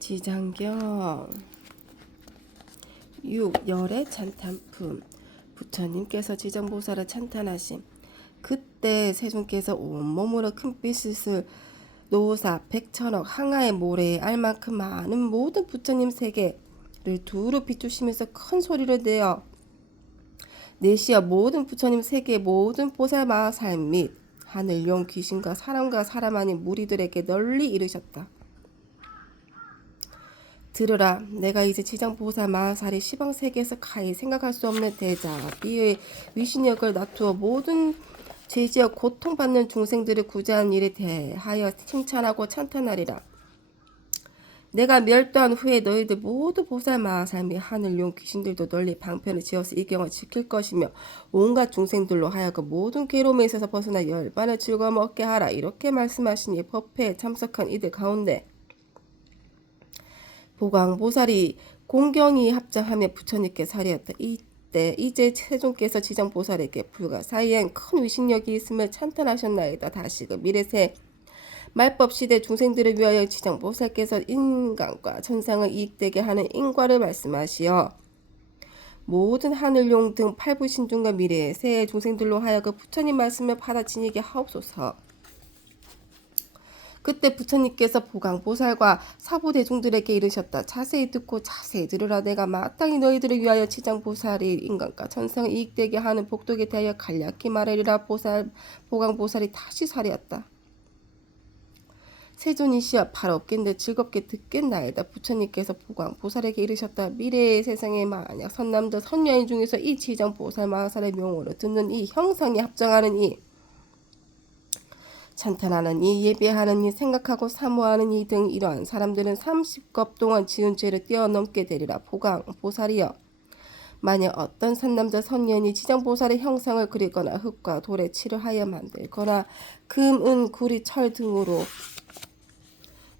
지장경 6. 열의 찬탄품. 부처님께서 지정보살을 찬탄하심. 그때 세존께서 온몸으로 큰 빛을 노사 백천억 항아의 모래에 알만큼 많은 모든 부처님 세계를 두루 비추시면서 큰 소리를 내어 내시어 모든 부처님 세계의 모든 보살 마하살 및 하늘용 귀신과 사람과 사람 아닌 무리들에게 널리 이르셨다. 들으라. 내가 이제 지장보살 마하살이 시방세계에서 가히 생각할 수 없는 대자비의 위신력을 나투어 모든 죄지어 고통받는 중생들을 구제하는 일에 대하여 칭찬하고 찬탄하리라. 내가 멸도한 후에 너희들 모두 보살 마하살 및 하늘용 귀신들도 널리 방편을 지어서 이 경을 지킬 것이며 온갖 중생들로 하여금 모든 괴로움에 있어서 벗어나 열반을 즐거움 얻게 하라. 이렇게 말씀하시니 법회에 참석한 이들 가운데 보광보살이 공경이 합장하며 부처님께 사리었다. 이때 이제 세존께서 지정보살에게 불가사의한 큰 위신력이 있음을 찬탄하셨나이다. 다시금 미래세 말법시대 중생들을 위하여 지정보살께서 인간과 천상을 이익되게 하는 인과를 말씀하시어 모든 하늘용 등 팔부신중과 미래의 새 중생들로 하여금 부처님 말씀을 받아 지니게 하옵소서. 그때 부처님께서 보강보살과 사부대중들에게 이르셨다. 자세히 듣고 자세히 들으라. 내가 마땅히 너희들을 위하여 지장보살이 인간과 천상을 이익되게 하는 복덕에 대하여 간략히 말하리라. 보강보살이 다시 사리었다. 세존이시여 바로 없겠는데 즐겁게 듣겠나이다. 부처님께서 보광보살에게 이르셨다. 미래의 세상에 만약 선남자 선여인 중에서 이 지장보살 마하살의 명호를 듣는 이 형상에 합정하는 이 찬탄하는 이 예배하는 이 생각하고 사모하는 이 등 이러한 사람들은 30겁 동안 지은 죄를 뛰어넘게 되리라. 보강보살이여 만약 어떤 선남자 선녀인이 지장보살의 형상을 그리거나 흙과 돌에 칠을 하여 만들거나 금, 은, 구리, 철 등으로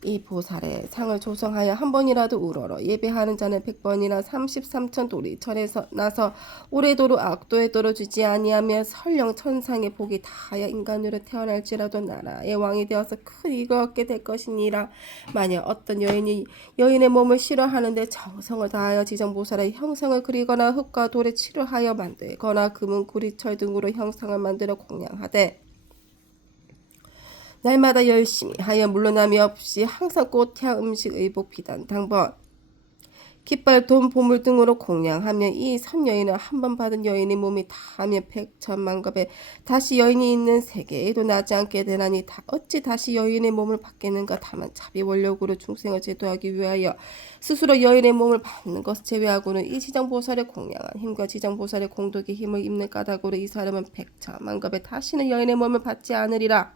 이 보살의 상을 조성하여 한 번이라도 우러러 예배하는 자는 100번이나 33천 돌이 철에서 나서 오래도록 악도에 떨어지지 아니하며 설령 천상의 복이 다하여 인간으로 태어날지라도 나라의 왕이 되어서 큰 이익을 얻게 될 것이니라. 만약 어떤 여인이 여인의 몸을 싫어하는데 정성을 다하여 지정보살의 형상을 그리거나 흙과 돌에 칠하여 만들거나 금은 구리철 등으로 형상을 만들어 공양하되 날마다 열심히 하여 물러남이 없이 항상 꽃향 음식 의복 비단 당번 깃발 돈 보물 등으로 공양하며 이 선여인은 한 번 받은 여인의 몸이 다하면 백천만급에 다시 여인이 있는 세계에도 나지 않게 되나니 어찌 다시 여인의 몸을 받겠는가. 다만 자비 원력으로 중생을 제도하기 위하여 스스로 여인의 몸을 받는 것을 제외하고는 이 지장보살의 공양한 힘과 지장보살의 공덕의 힘을 입는 까닭으로 이 사람은 백천만급에 다시는 여인의 몸을 받지 않으리라.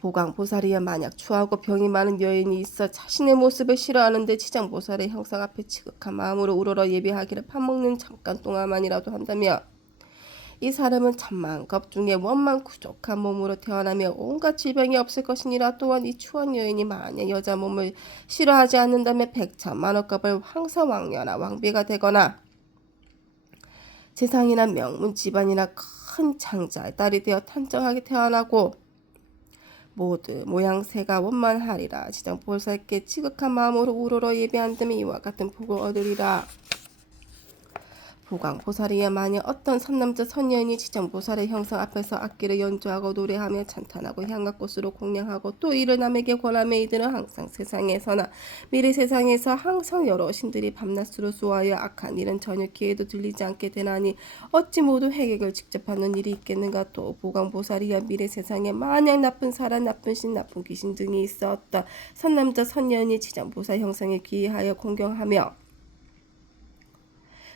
보강보살이여 만약 추하고 병이 많은 여인이 있어 자신의 모습을 싫어하는데 지장보살의 형상 앞에 지극한 마음으로 우러러 예배하기를 파먹는 잠깐 동안만이라도 한다며 이 사람은 천만급 중에 원만 구족한 몸으로 태어나며 온갖 질병이 없을 것이니라. 또한 이 추한 여인이 만약 여자 몸을 싫어하지 않는다면 백천만억급을 황사왕녀나 왕비가 되거나 재상이나 명문 집안이나 큰 창자의 딸이 되어 탄정하게 태어나고 모두 모양새가 원만하리라. 지장보살께 지극한 마음으로 우러러 예배한다면 이와 같은 복을 얻으리라. 보강보살이여 만약 어떤 선남자 선여인이 지장보살의 형상 앞에서 악기를 연주하고 노래하며 찬탄하고 향각꽃으로 공양하고 또 이를 남에게 권하며 이들은 항상 세상에서나 미래 세상에서 항상 여러 신들이 밤낮으로 수하여 악한 일은 전혀 귀에도 들리지 않게 되나니 어찌 모두 해객을 직접 하는 일이 있겠는가. 또 보강보살이여 미래 세상에 만약 나쁜 사람 나쁜 신 나쁜 귀신 등이 있었다 선남자 선여인이 지장보살 형상에 귀하여 공경하며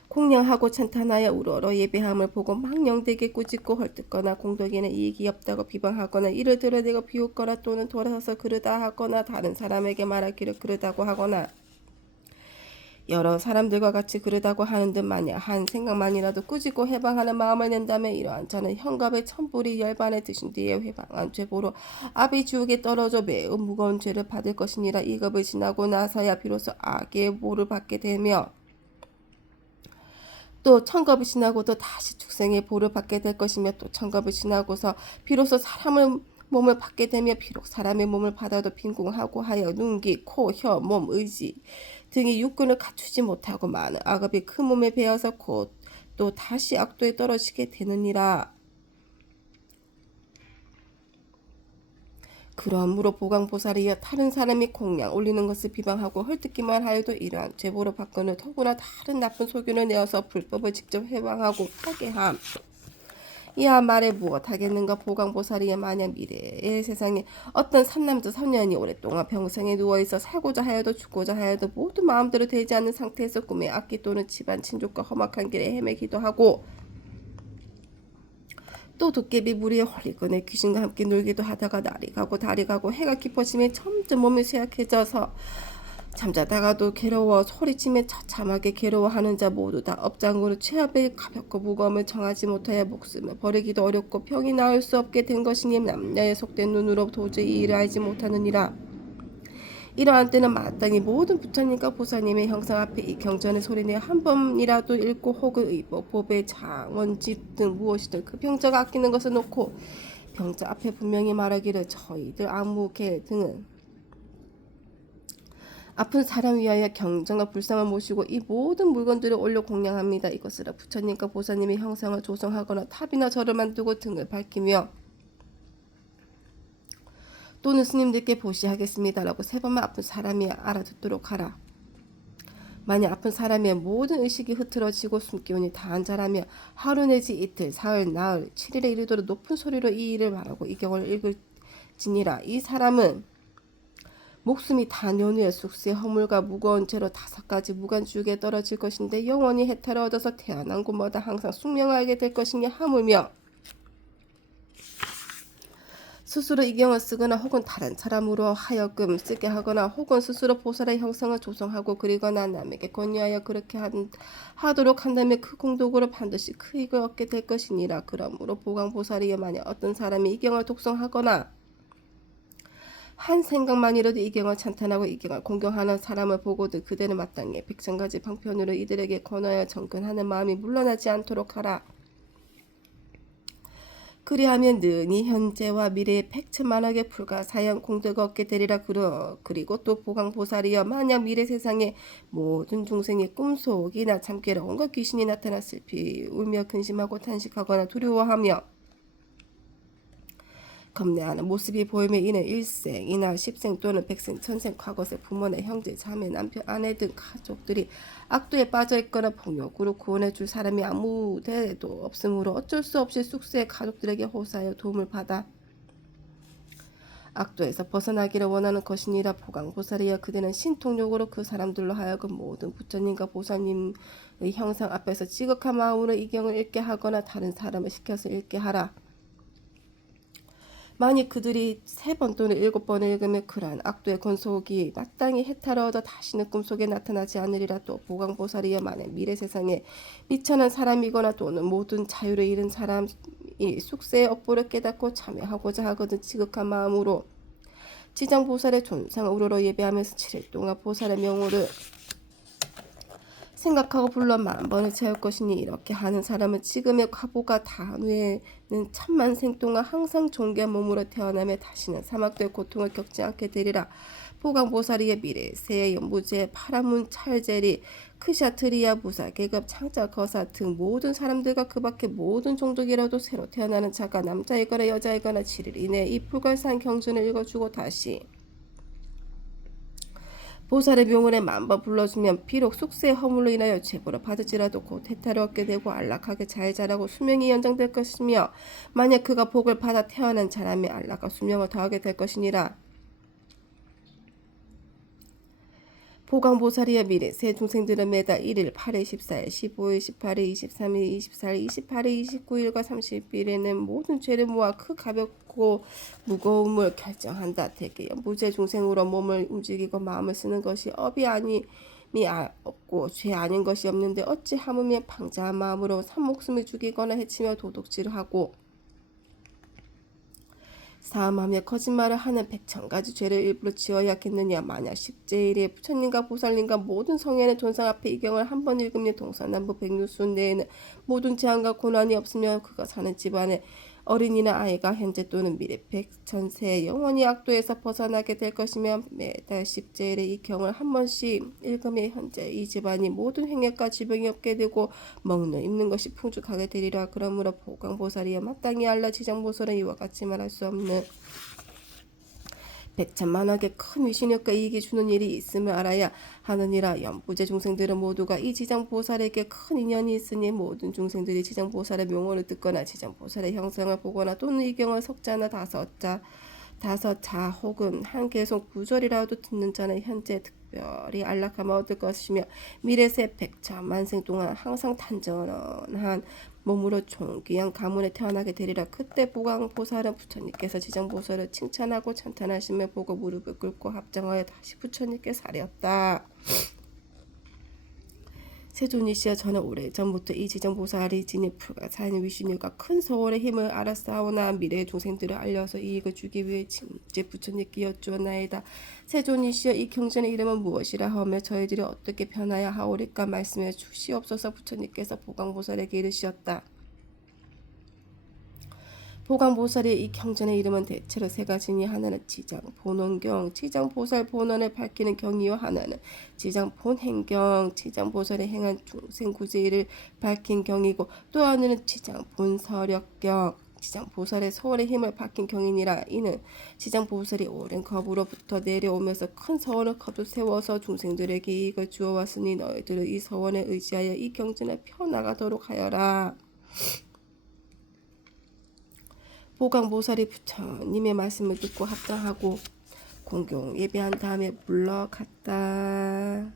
공양하고 찬탄하여 우러러 예배함을 보고 망령되게 꾸짖고 헐뜯거나 공덕에는 이익이 없다고 비방하거나 이를 드러내고 비웃거나 또는 돌아서서 그러다 하거나 다른 사람에게 말하기를 그러다고 하거나 여러 사람들과 같이 그러다고 하는 듯 만약 한 생각만이라도 꾸짖고 해방하는 마음을 낸다면 이러한 자는 현갑의 천불이 열반에 드신 뒤에 해방한 죄보로 아비 지옥에 떨어져 매우 무거운 죄를 받을 것이니라. 이 겁을 지나고 나서야 비로소 악의 보를 받게 되며 또 천겁이 지나고도 다시 축생의 보를 받게 될 것이며 또 천겁이 지나고서 비로소 사람을 몸을 받게 되며 비록 사람의 몸을 받아도 빈궁하고 하여 눈기, 코, 혀, 몸, 의지 등이 육군을 갖추지 못하고 많은 악업이 그 몸에 배어서 곧 또 다시 악도에 떨어지게 되느니라. 그러므로 보강보살이여 다른 사람이 공양 올리는 것을 비방하고 헐뜯기만 하여도 이러한 죄보로 받거늘 더구나 다른 나쁜 소견을 내어서 불법을 직접 회방하고 파괴함. 이하 말에 무엇하겠는가. 보강보살이여 만약 미래의 세상에 어떤 산남자 선녀니 오랫동안 병상에 누워있어 살고자 하여도 죽고자 하여도 모두 마음대로 되지 않는 상태에서 꿈에 악기 또는 집안 친족과 험악한 길에 헤매기도 하고 또 도깨비 무리에 홀리거나 귀신과 함께 놀기도 하다가 날이 가고 달이 가고 해가 깊어지면 점점 몸이 쇠약해져서 잠자다가도 괴로워 소리치며 처참하게 괴로워하는 자 모두 다 업장으로 최압의 가볍고 무거움을 정하지 못하여 목숨을 버리기도 어렵고 병이 나을 수 없게 된 것이니 남녀의 속된 눈으로 도저히 이를 알지 못하느니라. 이러한 때는 마땅히 모든 부처님과 보살님의 형상 앞에 이 경전의 소리내어 한 번이라도 읽고 혹은 의복, 보배, 장원집 등 무엇이든 그 병자가 아끼는 것을 놓고 병자 앞에 분명히 말하기를 저희들 아무개 등은 아픈 사람 위하여 경전과 불상을 모시고 이 모든 물건들을 올려 공양합니다. 이것으로 부처님과 보살님의 형상을 조성하거나 탑이나 절을 만들고 등을 밝히며 또는 스님들께 보시하겠습니다라고 세 번만 아픈 사람이 알아듣도록 하라. 만약 아픈 사람의 모든 의식이 흐트러지고 숨기운이 다한 자라며 하루 내지 이틀, 사흘, 나흘, 7일에 이르도록 높은 소리로 이 일을 말하고 이 경을 읽을지니라. 이 사람은 목숨이 다 년 후에 숙세 허물과 무거운 죄로 5가지 무간주옥에 떨어질 것인데 영원히 해탈을 얻어서 태어난 곳마다 항상 숙명을 알게 될 것이니 하물며 스스로 이 경을 쓰거나 혹은 다른 사람으로 하여금 쓰게 하거나 혹은 스스로 보살의 형상을 조성하고 그리거나 남에게 권유하여 그렇게 하도록 한다면 그 공덕으로 반드시 큰 이익을 얻게 될 것이니라. 그러므로 보강보살이여 만약 어떤 사람이 이 경을 독성하거나 한 생각만이라도 이 경을 찬탄하고 이 경을 공경하는 사람을 보고도 그대는 마땅히 100,000가지 방편으로 이들에게 권하여 정근하는 마음이 물러나지 않도록 하라. 그리하면 능히 현재와 미래에 100,000만하게 불가사의한 공덕을 얻게 되리라. 그리고 또 보강보살이여 만약 미래 세상에 모든 중생의 꿈속이나 참깨를 온갖 귀신이 나타났을 피 울며 근심하고 탄식하거나 두려워하며 겁내하는 모습이 보이며 이는 일생이나 10생 또는 100생, 1000생 과거세 부모나 형제, 자매, 남편, 아내 등 가족들이 악도에 빠져있거나 폭력으로 구원해줄 사람이 아무데도 없으므로 어쩔 수 없이 숙세의 가족들에게 호소하여 도움을 받아 악도에서 벗어나기를 원하는 것이니라. 보강보살이여 그대는 신통력으로 그 사람들로 하여금 모든 부처님과 보살님의 형상 앞에서 지극한 마음으로 이 경을 읽게 하거나 다른 사람을 시켜서 읽게 하라. 만약 그들이 3번 또는 7번을 읽으면 그러한 악도의 권속이 마땅히 해탈을 얻어 다시는 꿈속에 나타나지 않으리라. 또 보강보살이여 만약 미래 세상에 미천한 사람이거나 또는 모든 자유를 잃은 사람이 숙세의 업보를 깨닫고 참여하고자 하거든 지극한 마음으로 지장보살의 존상을 우러러 예배하면서 7일 동안 보살의 명호를 생각하고 불러 10,000번을 채울 것이니 이렇게 하는 사람은 지금의 과보가 다한 후에는 천만생 동안 항상 존귀한 몸으로 태어나며 다시는 사막될 고통을 겪지 않게 되리라. 보강보살이의 미래 새의 연부제 파라문 찰제리 크샤트리아 무사 계급 창자 거사 등 모든 사람들과 그 밖의 모든 종족이라도 새로 태어나는 자가 남자이거나 여자이거나 7일 이내에 이 불가사한 경전을 읽어주고 다시 보살의 명월에 10,000번 불러주면 비록 숙세의 허물로 인하여 죄보를 받을지라도 곧 해탈을 얻게 되고 안락하게 잘 자라고 수명이 연장될 것이며 만약 그가 복을 받아 태어난 자라면 안락과 수명을 더하게 될 것이니라. 보강보살이여 미래 새 중생들은 매달 1일, 8일, 14일, 15일, 18일, 23일, 24일, 28일, 29일과 30일에는 모든 죄를 모아 그 가볍고 무거움을 결정한다. 대개 무죄 중생으로 몸을 움직이고 마음을 쓰는 것이 업이 아님이 없고 죄 아닌 것이 없는데 어찌 하물며 방자한 마음으로 산목숨을 죽이거나 해치며 도둑질을 하고 사함하며 거짓말을 하는 100,000가지 죄를 일부러 지어야겠느냐. 만약 십제일에 부처님과 보살님과 모든 성현의 존상 앞에 이 경을 한 번 읽으며 동서남북 백류순 내에는 모든 재앙과 고난이 없으며 그가 사는 집안에 어린이나 아이가 현재 또는 미래 백천세 영원히 악도에서 벗어나게 될 것이며 매달 십제일에 이 경을 한 번씩 읽으며 현재 이 집안이 모든 횡약과 지병이 없게 되고 먹는 입는 것이 풍족하게 되리라. 그러므로 보강보살이여 마땅히 알라. 지장보살은 이와 같이 말할 수 없는 백천만하게 큰 위신력과 이익이 주는 일이 있음을 알아야 하느니라. 연부제 중생들은 모두가 이 지장보살에게 큰 인연이 있으니 모든 중생들이 지장보살의 명언을 듣거나 지장보살의 형상을 보거나 또는 이 경을 석자나 다섯 자 혹은 한 개송 구절이라도 듣는 자는 현재 특별히 안락함을 얻을 것이며 미래세 백천만생 동안 항상 단전한 몸으로 존귀한 가문에 태어나게 되리라. 그때 보강보살은 부처님께서 지장보살을 칭찬하고 찬탄하심을 보고 무릎을 꿇고 합장하여 다시 부처님께 사렸다. 세존이시여, 저는 오래전부터 이 지장보살이 지닌 불가사의 위신력과 큰 소원의 힘을 알았사오나 미래의 중생들을 알려서 이익을 주기 위해 짐제 부처님께 여쭈었나이다. 세존이시여, 이 경전의 이름은 무엇이라 하며 저희들이 어떻게 변하여 하오리까 말씀해 주시옵소서. 부처님께서 보강보살에게 이르시었다. 보강보살의 이 경전의 이름은 대체로 세 가지니 하나는 지장본원경, 지장보살 본원을 밝히는 경이요, 하나는 지장본행경, 지장보살의 행한 중생구제일을 밝힌 경이고, 또 하나는 지장본서력경, 지장보살의 소원의 힘을 밝힌 경이니라. 이는 지장보살이 오랜 겁으로부터 내려오면서 큰 서원을 거두세워서 중생들에게 이익을 주어왔으니 너희들은 이 서원에 의지하여 이 경전을 펴나가도록 하여라. 보강보살이 부처님의 말씀을 듣고 합장하고 공경 예배한 다음에 물러갔다.